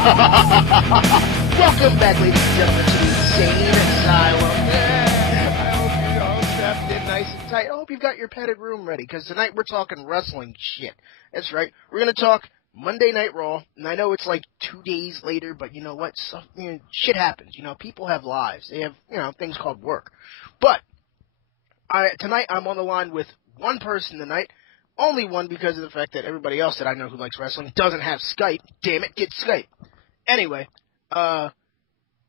Welcome back, ladies and gentlemen, to the Insane Asylum. I hope you're all strapped in nice and tight. I hope you've got your padded room ready, because tonight we're talking wrestling shit. That's right. We're going to talk Monday Night Raw, and I know it's like 2 days later, but you know what? Shit happens. People have lives. They have, things called work. But tonight I'm on the line with one person tonight. Only one, because of the fact that everybody else that I know who likes wrestling doesn't have Skype. Damn it, get Skype. Anyway,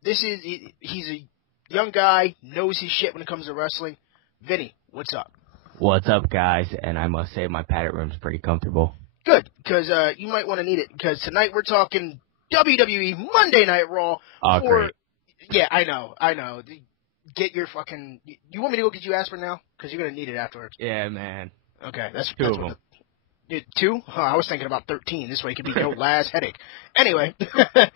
he's a young guy, knows his shit when it comes to wrestling. Vinny, what's up? What's up, guys? And I must say my padded room's pretty comfortable. Good, because you might want to need it, because tonight we're talking WWE Monday Night Raw. Great. Yeah, I know. Get your fucking... You want me to go get you aspirin now? Because you're going to need it afterwards. Yeah, man. Okay, that's two of them. Two? Huh, I was thinking about 13. This way it could be your last headache. Anyway, we're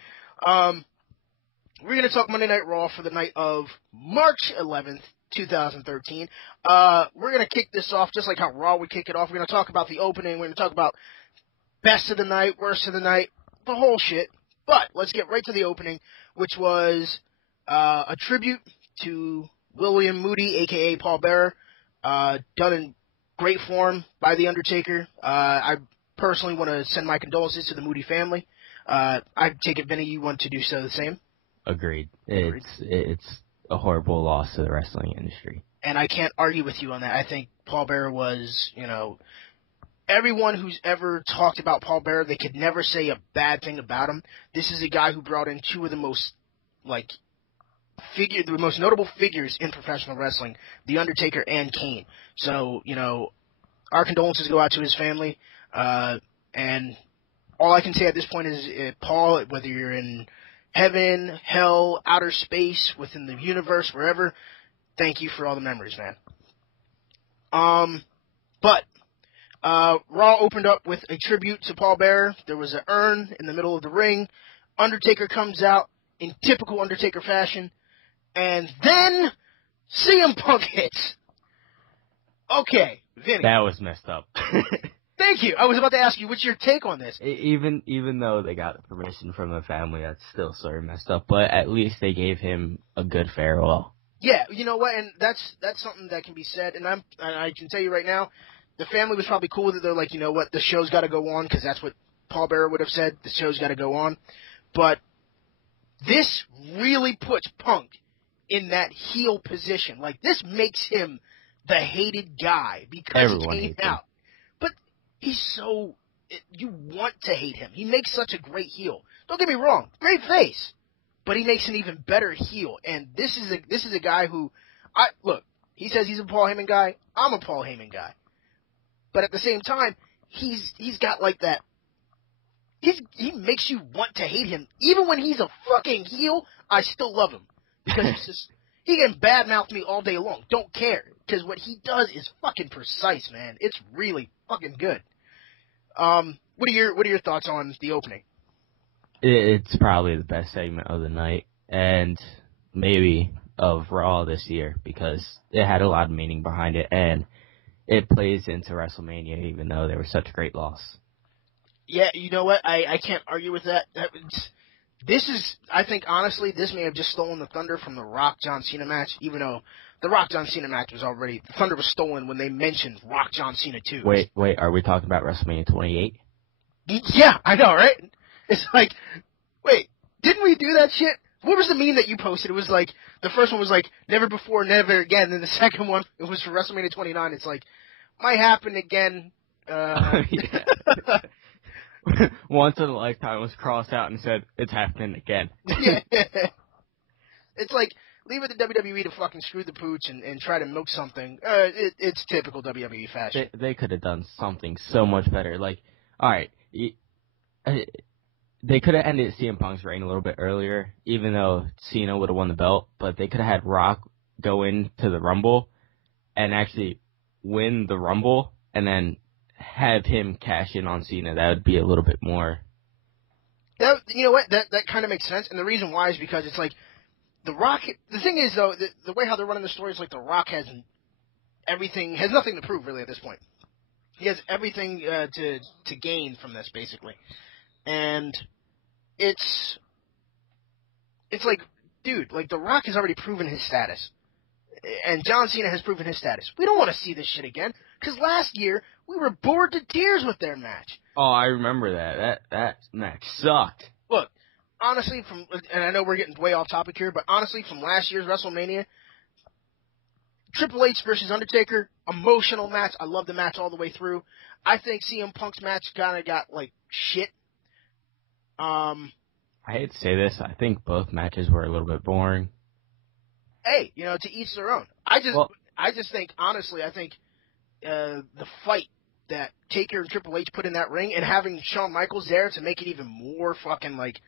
going to talk Monday Night Raw for the night of March 11th, 2013. We're going to kick this off just like how Raw would kick it off. We're going to talk about the opening. We're going to talk about best of the night, worst of the night, the whole shit. But let's get right to the opening, which was a tribute to William Moody, a.k.a. Paul Bearer, done in great form by The Undertaker. I personally want to send my condolences to the Moody family. I take it, Vinny, you want to do so the same? Agreed. It's a horrible loss to the wrestling industry. And I can't argue with you on that. I think Paul Bearer was, everyone who's ever talked about Paul Bearer, they could never say a bad thing about him. This is a guy who brought in two of the most, the most notable figures in professional wrestling, The Undertaker and Kane. So, our condolences go out to his family. And all I can say at this point is, Paul, whether you're in heaven, hell, outer space, within the universe, wherever, thank you for all the memories, man. But Raw opened up with a tribute to Paul Bearer. There was an urn in the middle of the ring. Undertaker comes out in typical Undertaker fashion. And then CM Punk hits. Okay, Vinny. That was messed up. Thank you. I was about to ask you, what's your take on this? Even though they got the permission from the family, that's still sort of messed up. But at least they gave him a good farewell. Yeah, you know what? And that's something that can be said. And I can tell you right now, the family was probably cool with it. They're like, you know what? The show's got to go on, because that's what Paul Bearer would have said. The show's got to go on. But this really puts Punk in that heel position. This makes him the hated guy because everyone he came out. But he's so... You want to hate him. He makes such a great heel. Don't get me wrong. Great face. But he makes an even better heel. And this is a guy who... Look, he says he's a Paul Heyman guy. I'm a Paul Heyman guy. But at the same time, he's got that... He makes you want to hate him. Even when he's a fucking heel, I still love him. Because he can badmouth me all day long. Don't care. Because what he does is fucking precise, man. It's really fucking good. What are your thoughts on the opening? It's probably the best segment of the night, and maybe of Raw this year, because it had a lot of meaning behind it, and it plays into WrestleMania, even though they were such a great loss. Yeah, you know what? I can't argue with that. I think, honestly, this may have just stolen the thunder from the Rock-John Cena match, even though the Rock-John Cena match was already... The thunder was stolen when they mentioned Rock-John Cena 2. Wait, are we talking about WrestleMania 28? Yeah, I know, right? It's like, wait, didn't we do that shit? What was the meme that you posted? It was like, the first one was like, never before, never again. And the second one, it was for WrestleMania 29. It's like, might happen again. Once in a lifetime was crossed out and said, it's happening again. Yeah. It's like, leave it to WWE to fucking screw the pooch and try to milk something. It's typical WWE fashion. They could have done something so much better. Alright, they could have ended CM Punk's reign a little bit earlier, even though Cena would have won the belt, but they could have had Rock go into the Rumble and actually win the Rumble and then have him cash in on Cena. That would be a little bit more... You know what? That kind of makes sense, and the reason why is because it's like, The Rock... The thing is, though, the way how they're running the story is like The Rock has nothing to prove, really, at this point. He has everything to gain from this, basically. And it's like, dude, like The Rock has already proven his status, and John Cena has proven his status. We don't want to see this shit again, because last year we were bored to tears with their match. Oh, I remember that. That match sucked. Look, honestly, and I know we're getting way off topic here, but honestly, from last year's WrestleMania, Triple H versus Undertaker, emotional match. I love the match all the way through. I think CM Punk's match kind of got, like, shit. I hate to say this. I think both matches were a little bit boring. Hey, to each their own. I just think, honestly, the fight that Taker and Triple H put in that ring, and having Shawn Michaels there to make it even more fucking, like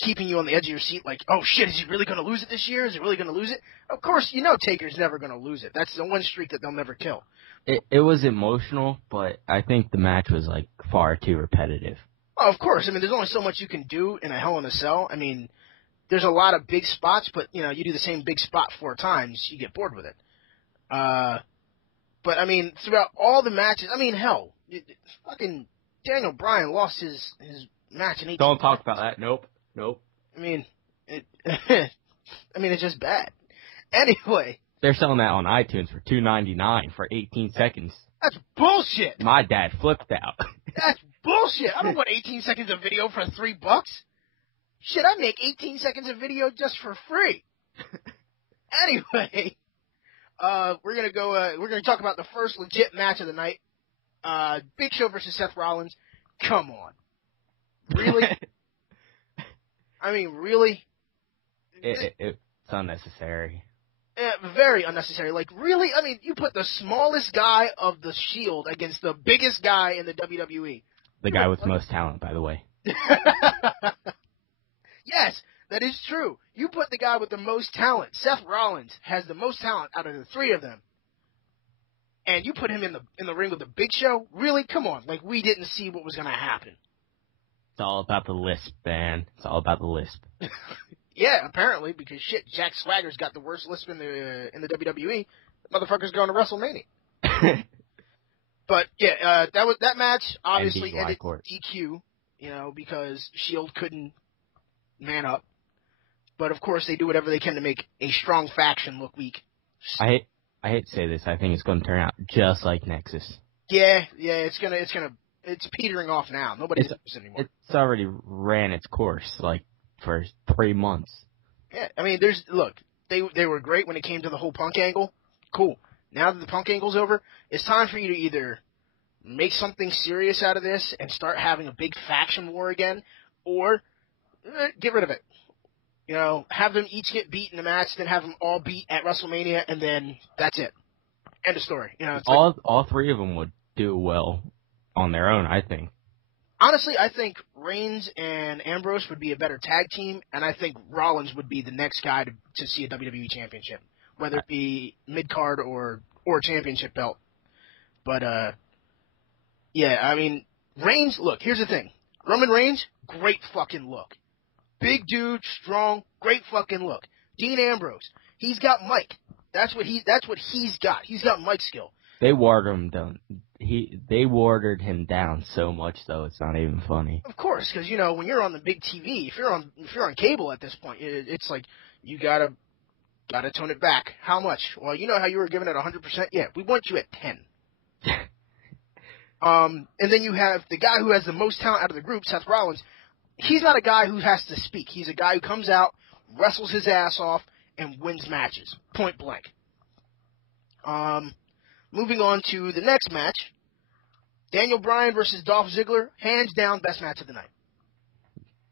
keeping you on the edge of your seat, like, oh shit, is he really going to lose it this year? Is he really going to lose it? Of course, Taker's never going to lose it. That's the one streak that they'll never kill. It was emotional, but I think the match was, like, far too repetitive. Oh, of course. I mean, there's only so much you can do in a Hell in a Cell. I mean, there's a lot of big spots, but, you do the same big spot 4 times, you get bored with it. But, I mean, throughout all the matches, I mean, hell, fucking Daniel Bryan lost his match in 18 Don't talk about that. Nope. I mean, it's just bad. Anyway. They're selling that on iTunes for $2.99 for 18 seconds. That's bullshit. My dad flipped out. That's bullshit. I don't want 18 seconds of video for $3. Shit, I make 18 seconds of video just for free. Anyway, we're gonna talk about the first legit match of the night. Big Show versus Seth Rollins. Come on. Really? I mean, really? It's unnecessary. Very unnecessary. Like, really? I mean, you put the smallest guy of the Shield against the biggest guy in the WWE. The guy with the most talent, by the way. Yes, that is true. You put the guy with the most talent. Seth Rollins has the most talent out of the 3 of them. And you put him in the ring with the Big Show? Really? Come on. Like, we didn't see what was going to happen. It's all about the lisp, man. It's all about the lisp. Yeah, apparently, because shit, Jack Swagger's got the worst lisp in the WWE. The motherfucker's going to WrestleMania. But yeah, that match obviously ended DQ, because Shield couldn't man up. But of course, they do whatever they can to make a strong faction look weak. I hate to say this. I think it's going to turn out just like Nexus. Yeah, it's petering off now. Nobody's interested anymore. It's already ran its course, like, for 3 months. Yeah, I mean, they were great when it came to the whole Punk angle. Cool. Now that the Punk angle's over, it's time for you to either make something serious out of this and start having a big faction war again, or get rid of it. Have them each get beat in a match, then have them all beat at WrestleMania, and then that's it. End of story. All 3 of them would do well on their own, I think. Honestly, I think Reigns and Ambrose would be a better tag team, and I think Rollins would be the next guy to see a WWE championship, whether it be mid-card or championship belt. But, yeah, I mean, Reigns, look, here's the thing. Roman Reigns, great fucking look. Big dude, strong, great fucking look. Dean Ambrose, he's got Mike. That's what he's got. He's got Mike skill. They watered him down. They watered him down so much, though, it's not even funny. Of course, because when you're on the big TV, if you're on cable at this point, it's like you gotta tone it back. How much? Well, you know how you were giving it 100%. Yeah, we want you at 10. And then you have the guy who has the most talent out of the group, Seth Rollins. He's not a guy who has to speak. He's a guy who comes out, wrestles his ass off, and wins matches. Point blank. Moving on to the next match. Daniel Bryan versus Dolph Ziggler. Hands down, best match of the night.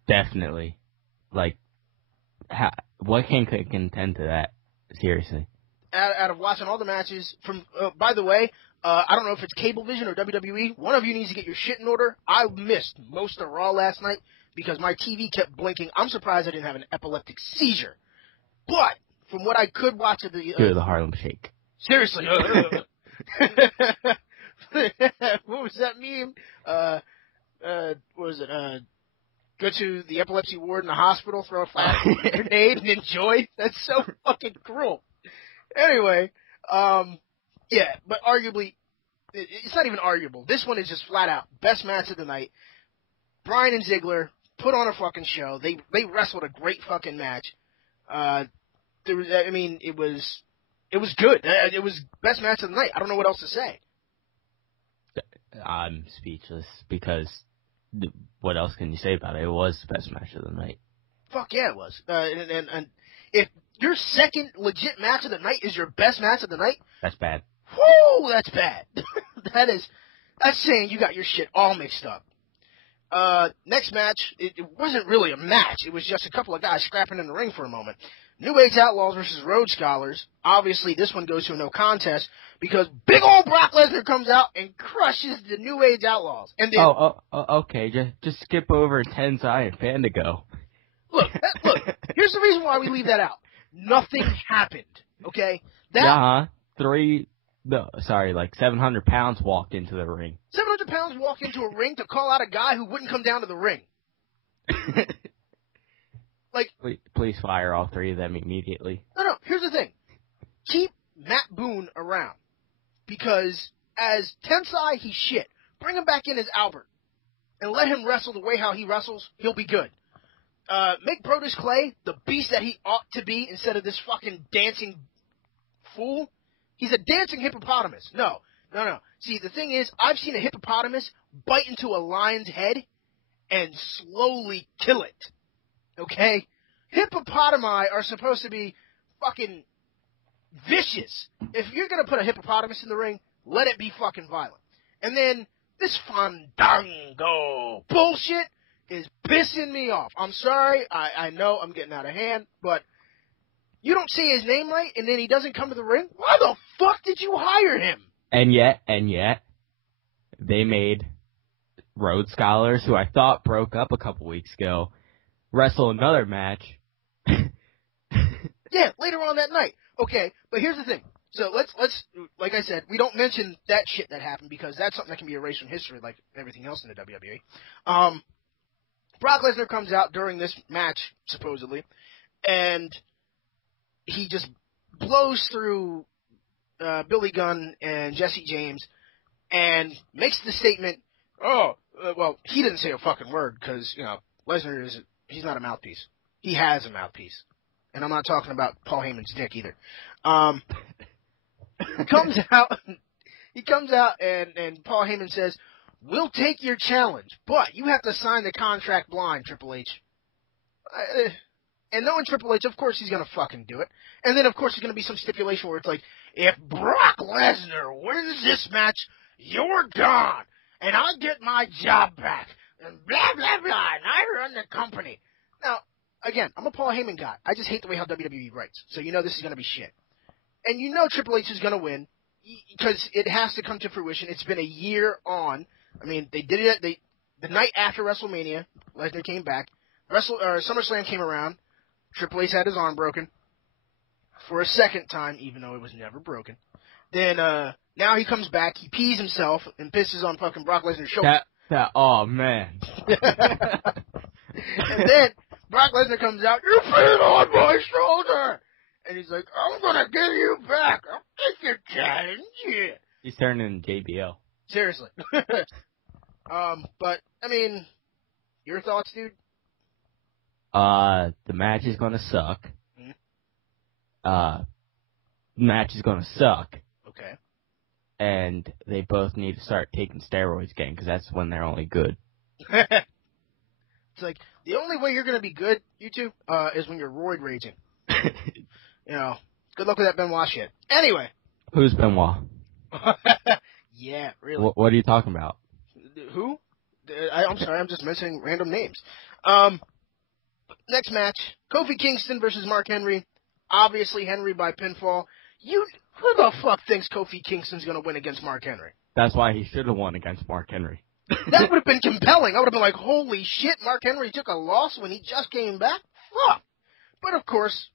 Definitely. Like, what can contend to that? Seriously. Out of watching all the matches, by the way, I don't know if it's Cablevision or WWE. One of you needs to get your shit in order. I missed most of Raw last night because my TV kept blinking. I'm surprised I didn't have an epileptic seizure. But from what I could watch of the do the Harlem Shake. Seriously. What was that meme? What was it? Go to the epilepsy ward in the hospital, throw a flat grenade, and enjoy? That's so fucking cruel. Anyway, yeah, but arguably, it's not even arguable. This one is just flat out best match of the night. Bryan and Ziggler, put on a fucking show. They wrestled a great fucking match. It was good. It was best match of the night. I don't know what else to say. I'm speechless because what else can you say about it? It was the best match of the night. Fuck yeah, it was. And if your second legit match of the night is your best match of the night, that's bad. Whoo, that's bad. That's saying you got your shit all mixed up. Next match, it wasn't really a match. It was just a couple of guys scrapping in the ring for a moment. New Age Outlaws versus Rhodes Scholars. Obviously, this one goes to a no contest because big old Brock Lesnar comes out and crushes the New Age Outlaws. And then, okay. Just skip over Tensai and Fandango. Look. Here's the reason why we leave that out. Nothing happened. Okay. 700 pounds walked into the ring. 700 pounds walked into a ring to call out a guy who wouldn't come down to the ring. Please fire all three of them immediately. No, here's the thing. Keep Matt Boone around. Because as Tensai, he's shit. Bring him back in as Albert. And let him wrestle the way how he wrestles. He'll be good. Make Brodus Clay the beast that he ought to be instead of this fucking dancing fool. He's a dancing hippopotamus. No. See, the thing is, I've seen a hippopotamus bite into a lion's head and slowly kill it. Okay? Hippopotami are supposed to be fucking vicious. If you're gonna put a hippopotamus in the ring, let it be fucking violent. And then, this Fandango bullshit is pissing me off. I'm sorry, I know I'm getting out of hand, but you don't say his name right, and then he doesn't come to the ring? Why the fuck did you hire him? And yet, they made Rhodes Scholars, who I thought broke up a couple weeks ago, wrestle another match. Yeah, later on that night. Okay, but here's the thing. So let's like I said, we don't mention that shit that happened because that's something that can be erased from history like everything else in the WWE. Brock Lesnar comes out during this match, supposedly, and he just blows through Billy Gunn and Jesse James and makes the statement, he didn't say a fucking word because, Lesnar he's not a mouthpiece. He has a mouthpiece. And I'm not talking about Paul Heyman's dick either. He comes out and Paul Heyman says, "We'll take your challenge, but you have to sign the contract blind, Triple H." And knowing Triple H, of course he's going to fucking do it. And then, of course, there's going to be some stipulation where it's like, if Brock Lesnar wins this match, you're gone. And I get my job back. And blah, blah, blah. And I run the company. Now, again, I'm a Paul Heyman guy. I just hate the way how WWE writes. So you know this is going to be shit. And you know Triple H is going to win because it has to come to fruition. It's been a year on. I mean, they did it the night after WrestleMania. Lesnar came back. SummerSlam came around. Triple H had his arm broken for a second time, even though it was never broken. Then now he comes back. He pees himself and pisses on fucking Brock Lesnar's shoulder. Oh man. And then Brock Lesnar comes out. "You peed on my shoulder," and he's like, "I'm gonna give you back. I'll take your challenge." Yeah. He's turning into JBL. Seriously. But I mean, your thoughts, dude? The match is gonna suck. Mm-hmm. Match is gonna suck. Okay. And they both need to start taking steroids again, because that's when they're only good. It's like, the only way you're gonna be good, you two, is when you're roid raging. Good luck with that Benoit shit. Anyway. Who's Benoit? Yeah, really. What are you talking about? Who? I'm sorry, I'm just mentioning random names. Next match, Kofi Kingston versus Mark Henry. Obviously, Henry by pinfall. Who the fuck thinks Kofi Kingston's going to win against Mark Henry? That's why he should have won against Mark Henry. That would have been compelling. I would have been like, holy shit, Mark Henry took a loss when he just came back? Fuck. But of course,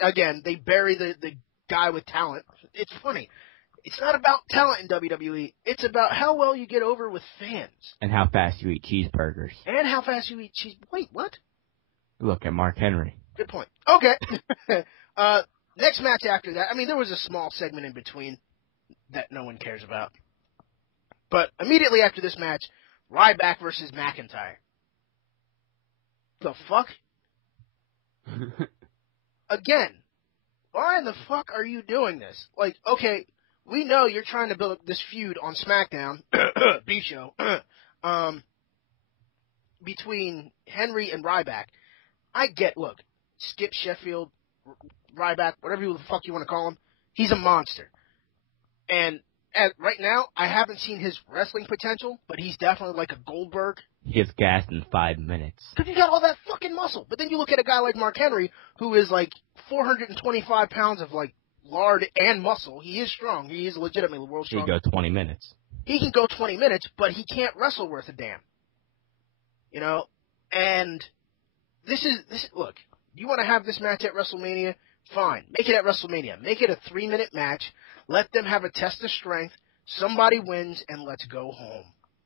again, they bury the guy with talent. It's funny. It's not about talent in WWE. It's about how well you get over with fans. And how fast you eat cheeseburgers. And how fast you eat cheese. Wait, what? Look at Mark Henry. Good point. Okay. Next match after that, I mean, there was a small segment in between that no one cares about. But immediately after this match, Ryback versus McIntyre. The fuck? Again, why in the fuck are you doing this? Like, okay, we know you're trying to build up this feud on SmackDown, B show, between Henry and Ryback. I get, look, Skip Sheffield, Ryback, whatever the fuck you want to call him, he's a monster. And right now, I haven't seen his wrestling potential, but he's definitely like a Goldberg. He gets gassed in 5 minutes. Because he got all that fucking muscle. But then you look at a guy like Mark Henry, who is like 425 pounds of like lard and muscle. He is strong. He is legitimately the world's strongest. He can go 20 minutes. He can go 20 minutes, but he can't wrestle worth a damn. You know? And this is look, you want to have this match at WrestleMania? Fine. Make it at WrestleMania. Make it a 3-minute match. Let them have a test of strength. Somebody wins, and let's go home.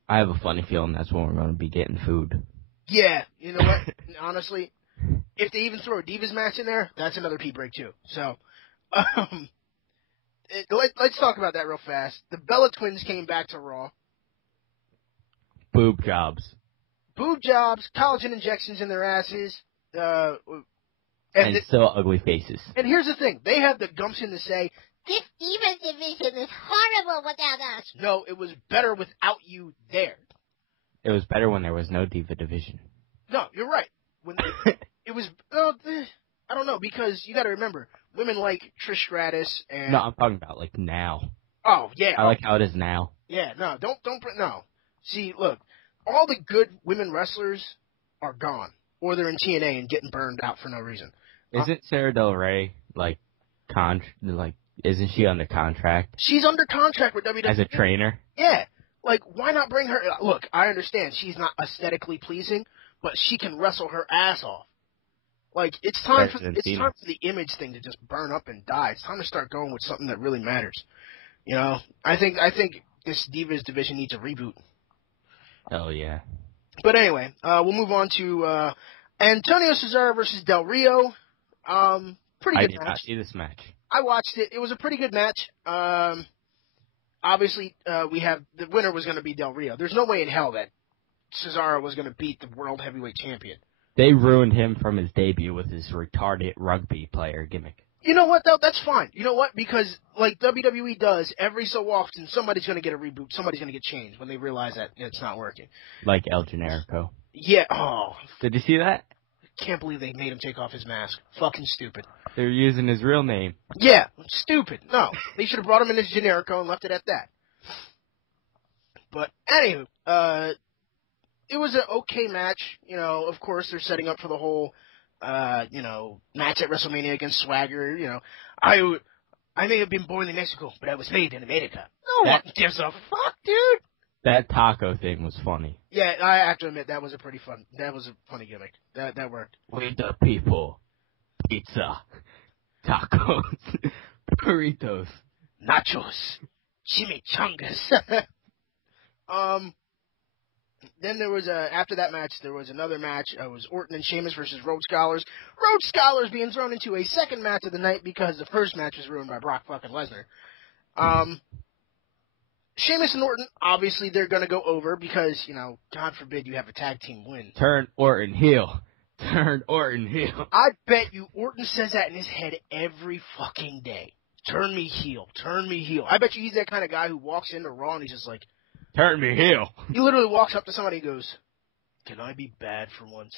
I have a funny feeling that's when we're going to be getting food. Yeah, you know what? Honestly, if they even throw a Divas match in there, that's another pee break too. So, let's talk about that real fast. The Bella Twins came back to Raw. Boob jobs. Boob jobs, collagen injections in their asses, and still ugly faces. And here's the thing. They have the gumption to say, this Divas division is horrible without us. No, it was better without you there. It was better when there was no Diva division. No, you're right. When it was, I don't know, because you got to remember, women like Trish Stratus and... No, I'm talking about, like, now. Oh, yeah. I like how it is now. Yeah, no, no. See, look, all the good women wrestlers are gone. Or they're in TNA and getting burned out for no reason. Isn't Sarah Del Rey, isn't she under contract? She's under contract with WWE. As a trainer? Yeah. Like, why not bring her... Look, I understand she's not aesthetically pleasing, but she can wrestle her ass off. Like, it's time for the image thing to just burn up and die. It's time to start going with something that really matters. You know? I think this Divas division needs a reboot. Oh, yeah. But anyway, we'll move on to Antonio Cesaro versus Del Rio. Pretty good match. I did not see this match. I watched it. It was a pretty good match. Obviously, the winner was going to be Del Rio. There's no way in hell that Cesaro was going to beat the World Heavyweight Champion. They ruined him from his debut with his retarded rugby player gimmick. You know what, though? That's fine. You know what? Because, like WWE does, every so often, somebody's going to get a reboot. Somebody's going to get changed when they realize that it's not working. Like El Generico. Yeah. Oh. Did you see that? Can't believe they made him take off his mask. Fucking stupid. They're using his real name. Yeah, stupid. No, they should have brought him in as Generico and left it at that. But anywho, it was an okay match. You know, of course, they're setting up for the whole, match at WrestleMania against Swagger. You know, I may have been born in Mexico, but I was made in America. No one gives a fuck, dude. That taco thing was funny. Yeah, I have to admit that was a funny gimmick. That worked. We the people, pizza, tacos, burritos, nachos, chimichangas. Then there was after that match, there was another match. It was Orton and Sheamus versus Rhodes Scholars. Rhodes Scholars being thrown into a second match of the night because the first match was ruined by Brock fucking Lesnar. Sheamus and Orton, obviously they're going to go over because, God forbid you have a tag team win. Turn Orton heel. Turn Orton heel. I bet you Orton says that in his head every fucking day. Turn me heel. Turn me heel. I bet you he's that kind of guy who walks into Raw and he's just like, turn me heel. He literally walks up to somebody and goes, can I be bad for once?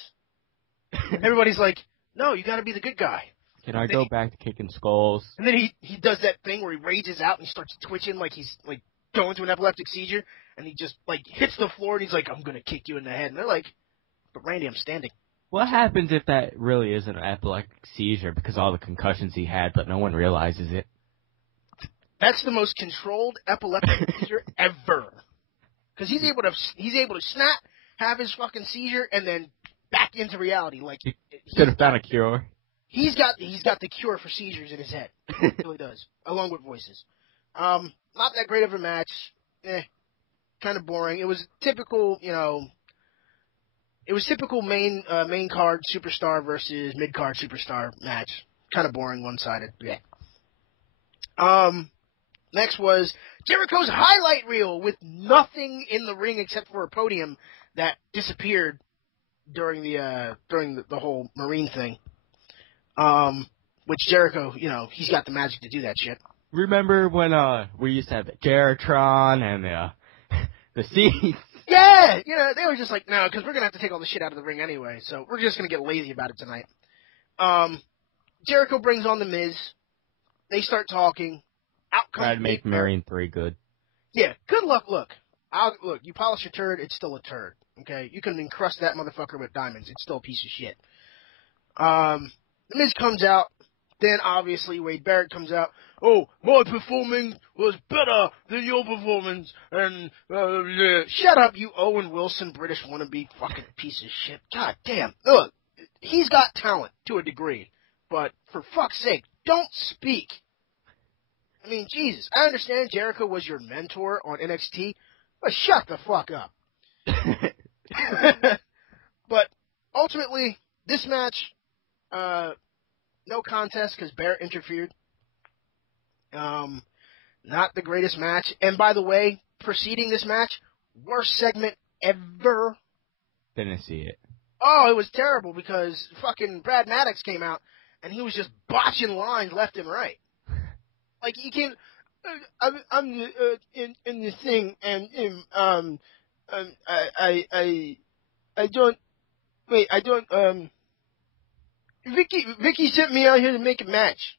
Everybody's like, no, you got to be the good guy. Can I go back to kicking skulls? And then he does that thing where he rages out and he starts twitching like he's like going through an epileptic seizure, and he just like hits the floor and he's like, I'm gonna kick you in the head. And they're like, but Randy, I'm standing. What happens if that really is an epileptic seizure because all the concussions he had, but no one realizes it? That's the most controlled epileptic seizure ever. Because he's able to snap, have his fucking seizure, and then back into reality. Like he could have found a cure. He's got the cure for seizures in his head. He really does, along with voices. Not that great of a match. Kind of boring. It was typical, main card superstar versus mid card superstar match. Kind of boring, one-sided. Yeah. Next was Jericho's highlight reel with nothing in the ring except for a podium that disappeared during the whole Marine thing. Which Jericho, he's got the magic to do that shit. Remember when we used to have the Geritron and the seats? Yeah, they were just like, no, because we're gonna have to take all the shit out of the ring anyway, so we're just gonna get lazy about it tonight. Jericho brings on the Miz. They start talking. Out comes Try to make Marine 3 good. Yeah, good luck. Look, you polish a turd, it's still a turd. Okay, you can encrust that motherfucker with diamonds, it's still a piece of shit. The Miz comes out. Then, obviously, Wade Barrett comes out. Oh, my performance was better than your performance. And, shut up, you Owen Wilson British wannabe fucking piece of shit. God damn. Look, he's got talent to a degree. But, for fuck's sake, don't speak. I mean, Jesus, I understand Jericho was your mentor on NXT, but shut the fuck up. But, ultimately, this match, no contest because Barrett interfered. Not the greatest match. And by the way, preceding this match, worst segment ever. Didn't see it. Oh, it was terrible because fucking Brad Maddox came out and he was just botching lines left and right. Like he came, I'm in this thing and I don't Vicky sent me out here to make a match.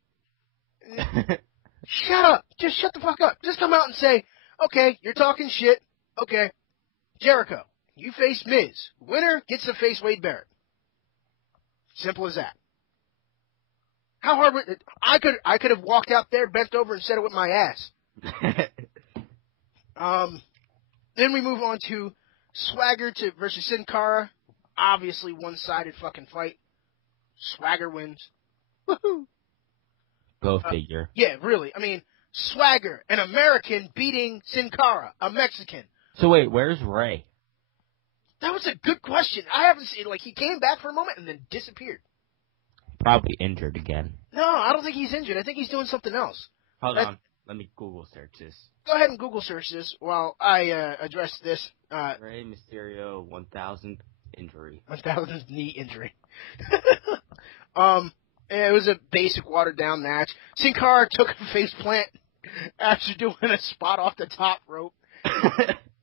Shut up. Just shut the fuck up. Just come out and say, okay, you're talking shit. Okay. Jericho, you face Miz. Winner gets to face Wade Barrett. Simple as that. How hard would it? I could have walked out there, bent over, and said it with my ass. Then we move on to Swagger versus Sin Cara. Obviously one-sided fucking fight. Swagger wins. Woohoo! Go figure. Yeah, really. I mean, Swagger, an American beating Sin Cara, a Mexican. So wait, where's Ray? That was a good question. I haven't seen, he came back for a moment and then disappeared. Probably injured again. No, I don't think he's injured. I think he's doing something else. Hold on. Let me Google search this. Go ahead and Google search this while I address this. Rey Mysterio 1000th injury. 1000th knee injury. It was a basic watered down match. Sin Cara took a face plant after doing a spot off the top rope.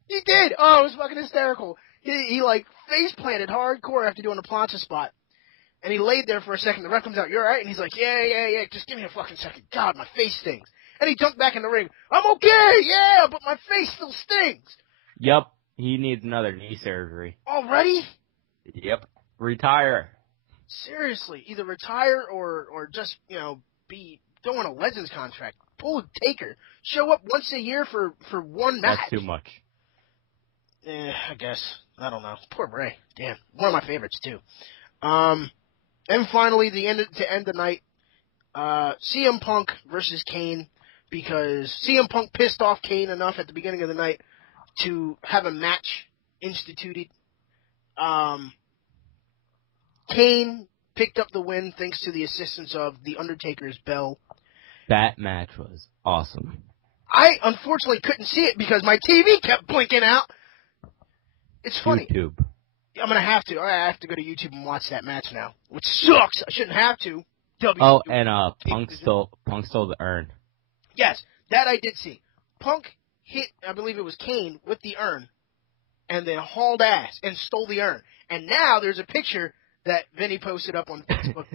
He did. Oh, it was fucking hysterical. He face planted hardcore after doing a plancha spot. And he laid there for a second. The ref comes out, "You alright?" And he's like, yeah. Just give me a fucking second. God, my face stings. And he jumped back in the ring. "I'm okay, yeah, but my face still stings." Yep. He needs another knee surgery. Already? Yep. Retire. Seriously, either retire or just, don't want a Legends contract. Pull a Taker. Show up once a year for one match. That's too much. I guess. I don't know. Poor Bray. Damn. One of my favorites, too. And finally, to end the night, CM Punk versus Kane, because CM Punk pissed off Kane enough at the beginning of the night to have a match instituted. Kane picked up the win thanks to the assistance of The Undertaker's bell. That match was awesome. I unfortunately couldn't see it because my TV kept blinking out. It's funny. YouTube. I'm going to have to. I have to go to YouTube and watch that match now, which sucks. I shouldn't have to. Oh, and Punk stole the urn. Yes, that I did see. Punk hit, I believe it was Kane, with the urn, and then hauled ass and stole the urn. And now there's a picture that Vinny posted up on Facebook.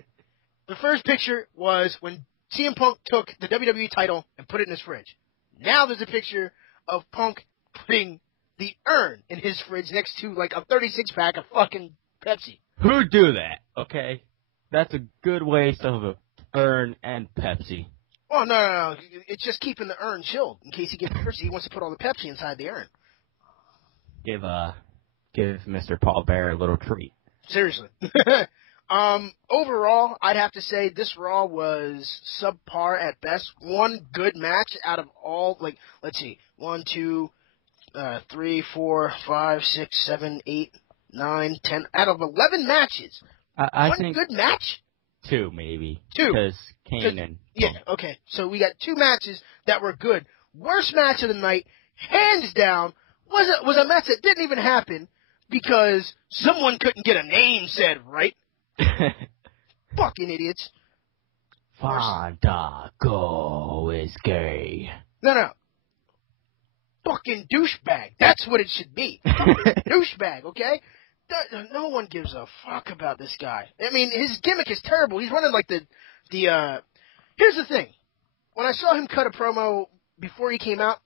The first picture was when CM Punk took the WWE title and put it in his fridge. Now there's a picture of Punk putting the urn in his fridge next to a 36-pack of fucking Pepsi. Who'd do that? Okay. That's a good waste of an urn and Pepsi. Oh, no. It's just keeping the urn chilled in case he gets thirsty. He wants to put all the Pepsi inside the urn. Give Mr. Paul Bear a little treat. Seriously. Overall, I'd have to say this Raw was subpar at best. One good match out of all, let's see, 1, 2, 3, 4, 5, 6, 7, 8, 9, 10. Out of 11 matches, I one think good match? 2, maybe. 2. Because Kane and... Yeah, okay. So we got 2 matches that were good. Worst match of the night, hands down, was a match that didn't even happen. because someone couldn't get a name said right. Fucking idiots. Fandango is gay. No. Fucking douchebag. That's what it should be. Fucking douchebag, okay? No one gives a fuck about this guy. I mean, his gimmick is terrible. He's running like the here's the thing. When I saw him cut a promo before he came out,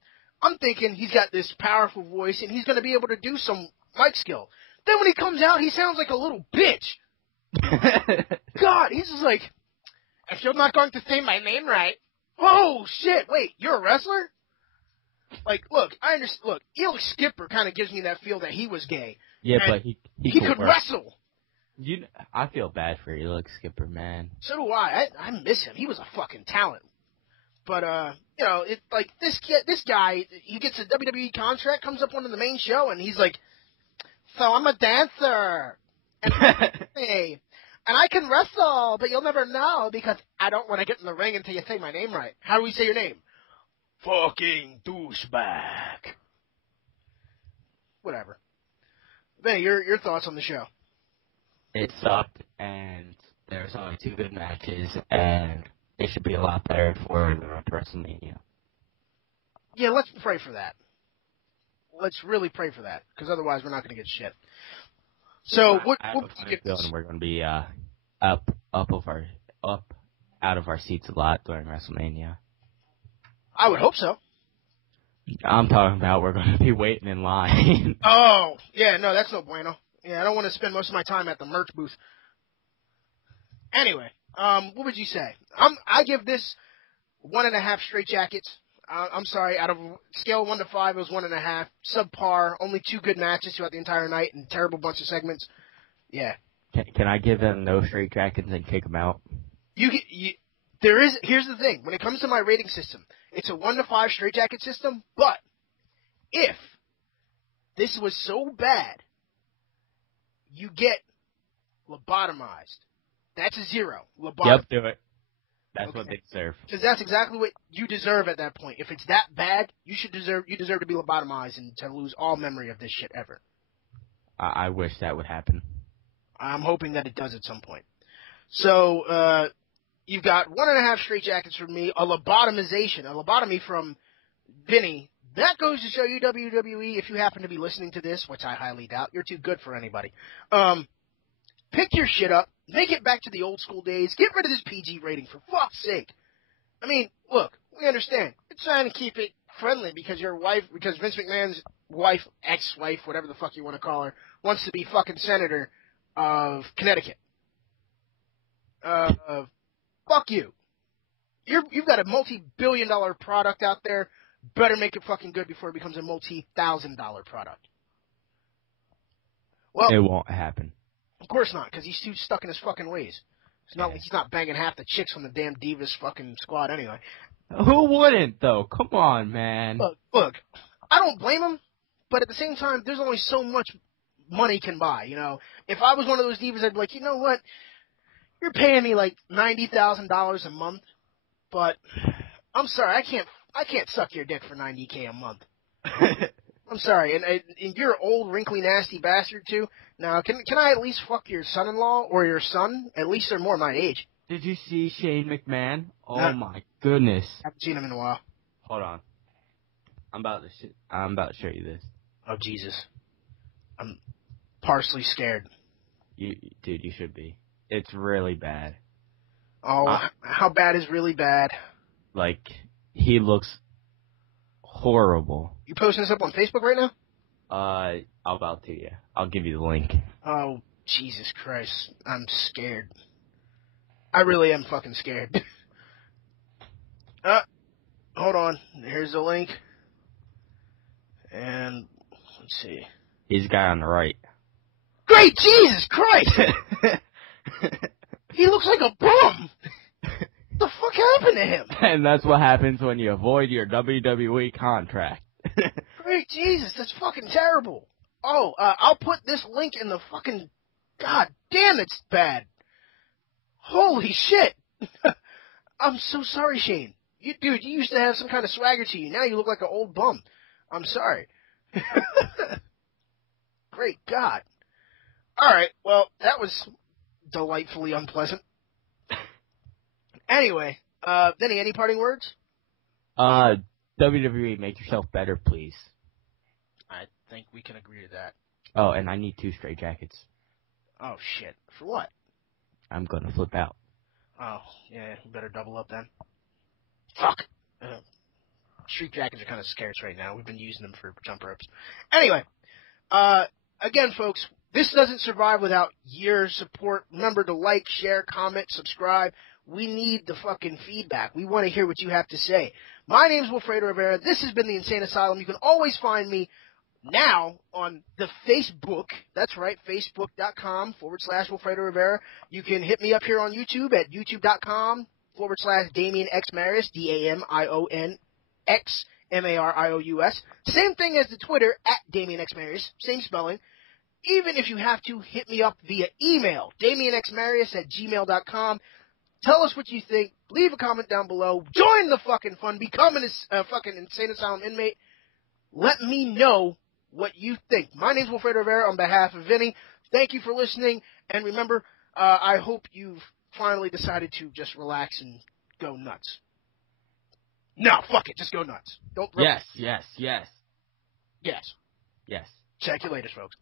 I'm thinking he's got this powerful voice and he's going to be able to do some mic skill. Then when he comes out, he sounds like a little bitch. God, he's just like, if you're not going to say my name right. Oh, shit. Wait, you're a wrestler? Like, look, I understand. Look, Elix Skipper kind of gives me that feel that he was gay. Yeah, but he could wrestle. I feel bad for Elix Skipper, man. So do I. I miss him. He was a fucking talent. But, you know, it like this guy, he gets a WWE contract, comes up onto the main show, and he's like, so I'm a dancer. And, hey, and I can wrestle, but you'll never know because I don't want to get in the ring until you say my name right. How do we say your name? Fucking douchebag. Whatever. Benny, your thoughts on the show? It sucked, and there's only 2 good matches, and it should be a lot better for the run to WrestleMania. Yeah, let's pray for that. Let's really pray for that, because otherwise we're not going to get shit. So I have a feeling we're going to be up out of our seats a lot during WrestleMania. I would hope so. I'm talking about we're going to be waiting in line. Oh, yeah, no, that's no bueno. Yeah, I don't want to spend most of my time at the merch booth. Anyway, what would you say? I give this 1.5 straight jackets. I'm sorry, out of scale 1 to 5, it was 1.5. Subpar, only 2 good matches throughout the entire night, and terrible bunch of segments. Yeah. Can I give them no straight jackets and kick them out? Here's the thing. When it comes to my rating system, it's a 1 to 5 straight jacket system, but if this was so bad, you get lobotomized. That's a 0. Yep, do it. That's what they deserve. Because that's exactly what you deserve at that point. If it's that bad, you deserve to be lobotomized and to lose all memory of this shit ever. I wish that would happen. I'm hoping that it does at some point. So, you've got 1.5 straight jackets from me, a lobotomy from Vinny. That goes to show you, WWE, if you happen to be listening to this, which I highly doubt, you're too good for anybody. Pick your shit up, make it back to the old school days, get rid of this PG rating, for fuck's sake. I mean, look, we understand. You're trying to keep it friendly because because Vince McMahon's wife, ex-wife, whatever the fuck you want to call her, wants to be fucking senator of Connecticut. Fuck you. You've got a multi-billion-dollar product out there. Better make it fucking good before it becomes a multi-thousand-dollar product. Well, it won't happen. Of course not, because he's too stuck in his fucking ways. It's not like he's not banging half the chicks from the damn Divas fucking squad anyway. Who wouldn't, though? Come on, man. Look, I don't blame him, but at the same time, there's only so much money can buy, you know? If I was one of those Divas, I'd be like, you know what? You're paying me like $90,000 a month, but I'm sorry, I can't suck your dick for $90K a month. I'm sorry, and you're an old, wrinkly, nasty bastard too. Now, can I at least fuck your son-in-law or your son? At least they're more my age. Did you see Shane McMahon? Oh my goodness! Haven't seen him in a while. Hold on, I'm about to show you this. Oh Jesus, I'm partially scared. Dude, you should be. It's really bad. Oh, how bad is really bad? Like, he looks horrible. You posting this up on Facebook right now? I'm about to, yeah. I'll give you the link. Oh, Jesus Christ. I'm scared. I really am fucking scared. Hold on. Here's the link. And, let's see. He's the guy on the right. Great Jesus Christ! He looks like a bum! What the fuck happened to him? And that's what happens when you avoid your WWE contract. Great Jesus, that's fucking terrible. Oh, I'll put this link in the fucking... God damn, it's bad. Holy shit. I'm so sorry, Shane. You used to have some kind of swagger to you. Now you look like an old bum. I'm sorry. Great God. All right, well, that was delightfully unpleasant. Anyway, Vinny, any parting words? WWE, make yourself better, please. I think we can agree to that. Oh, and I need 2 straight jackets. Oh, shit. For what? I'm gonna flip out. Oh, yeah, you better double up then. Fuck. Street jackets are kind of scarce right now. We've been using them for jump ropes. Anyway, again, folks, this doesn't survive without your support. Remember to like, share, comment, subscribe. We need the fucking feedback. We want to hear what you have to say. My name's Wilfredo Rivera. This has been the Insane Asylum. You can always find me now on the Facebook. That's right, facebook.com/Wilfredo Rivera. You can hit me up here on YouTube at youtube.com/Damien X Marius, DAMION X MARIOUS. Same thing as the Twitter at Damien X Marius, same spelling. Even if you have to, hit me up via email, DamienXMarius@gmail.com. Tell us what you think. Leave a comment down below. Join the fucking fun. Become a fucking Insane Asylum inmate. Let me know what you think. My name's Wilfredo Rivera on behalf of Vinny. Thank you for listening. And remember, I hope you've finally decided to just relax and go nuts. No, fuck it. Just go nuts. Don't. Yes. Yes. Yes. Check you later, folks.